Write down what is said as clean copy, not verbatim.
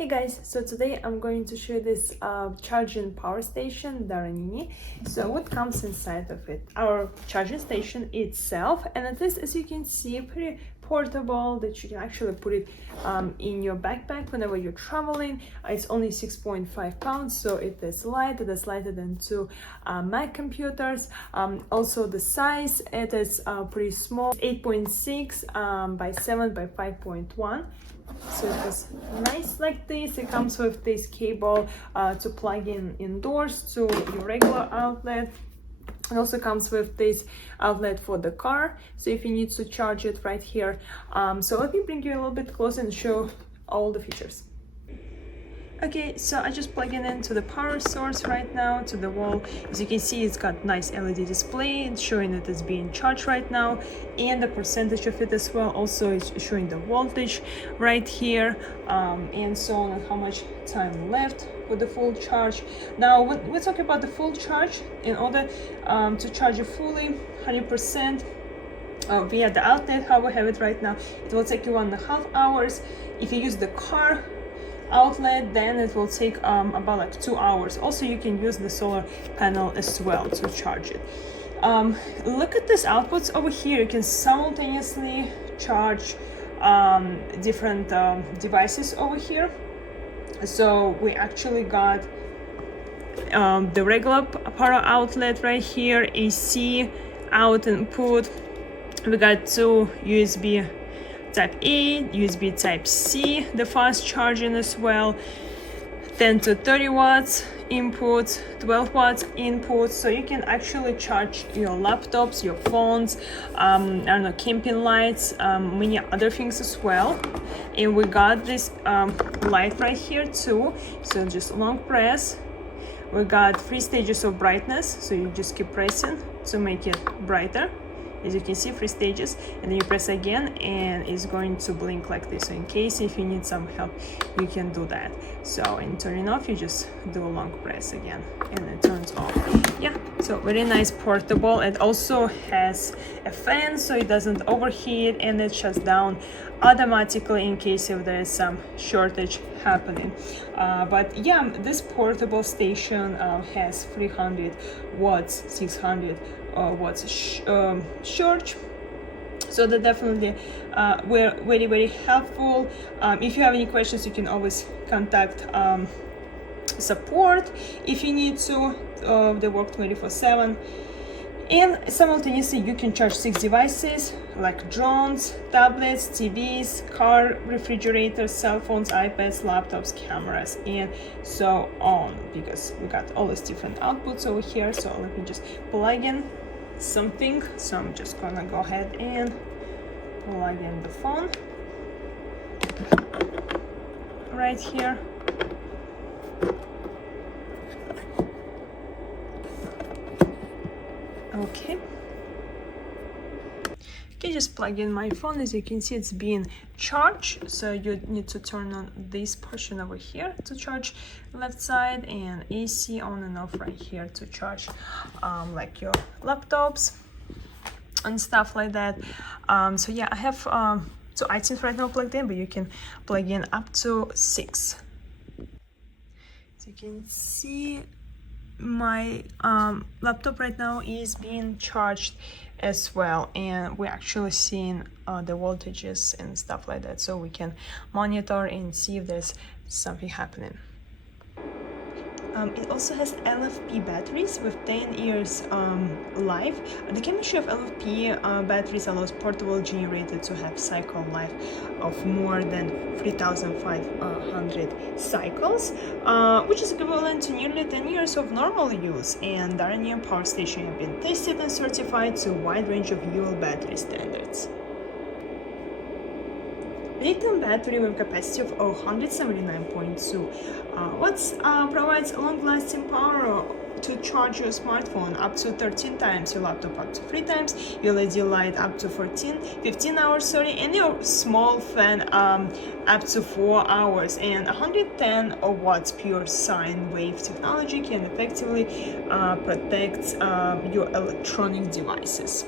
Hey guys, so today I'm going to show this charging power station, DaranEner. So what comes inside of it? Our charging station itself, and it is, as you can see, pretty portable that you can actually put it in your backpack whenever you're traveling. It's only 6.5 pounds, so it is light. It is lighter than two Mac computers. Also the size, it is pretty small, 8.6 by 7 by 5.1. So it was nice like this. It comes with this cable to plug in indoors to your regular outlet. It also comes with this outlet for the car, so if you need to charge it right here. So let me bring you a little bit closer and show all the features. Okay, so I just plug it into the power source right now to the wall. As you can see, it's got nice LED display. It's showing that it's being charged right now, and the percentage of it as well. Also, it's showing the voltage right here, and so on, and how much time left for the full charge. Now, when we're talking about the full charge, in order to charge it fully, 100%, via the outlet, how we have it right now, it will take you 1.5 hours. If you use the car outlet, then it will take about like 2 hours. Also, you can use the solar panel as well to charge it. Look at this outputs over here. You can simultaneously charge different devices over here. So we actually got the regular power outlet right here, AC out input. We got two USB Type A, USB Type C, the fast charging as well, 10 to 30 watts input, 12 watts input, so you can actually charge your laptops, your phones, I don't know, camping lights, many other things as well. And we got this light right here too, so just long press. We got 3 stages of brightness, so you just keep pressing to make it brighter. As you can see, 3 stages, and then you press again and it's going to blink like this. So in case if you need some help, you can do that. So in turning off, you just do a long press again and it turns off. Yeah, so very nice portable. It also has a fan so it doesn't overheat, and it shuts down automatically in case if there is some shortage happening. But yeah, this portable station has 300 watts, 600 watts charge, so that definitely were very helpful. If you have any questions, you can always contact support if you need to. They work 24/7, and simultaneously you can charge 6 devices like drones, tablets, TVs, car, refrigerators, cell phones, iPads, laptops, cameras, and so on, because we got all these different outputs over here. So let me just plug in something. So I'm just gonna go ahead and plug in the phone right here. Okay, just plug in my phone. As you can see, it's being charged, so you need to turn on this portion over here to charge left side, and AC on and off right here to charge like your laptops and stuff like that. So yeah, I have 2 items right now plugged in, but you can plug in up to 6. So you can see my laptop right now is being charged as well, and we're actually seeing the voltages and stuff like that, so we can monitor and see if there's something happening. It also has LFP batteries with 10 years life. The chemistry of LFP batteries allows portable generator to have cycle life of more than 3,500 cycles, which is equivalent to nearly 10 years of normal use. And DaranEner power station have been tested and certified to a wide range of UL battery standards. Lithium battery with capacity of 179.2 watts provides long-lasting power to charge your smartphone up to 13 times, your laptop up to 3 times, your LED light up to 15 hours, and your small fan up to 4 hours. And 110 watts pure sine wave technology can effectively protect your electronic devices.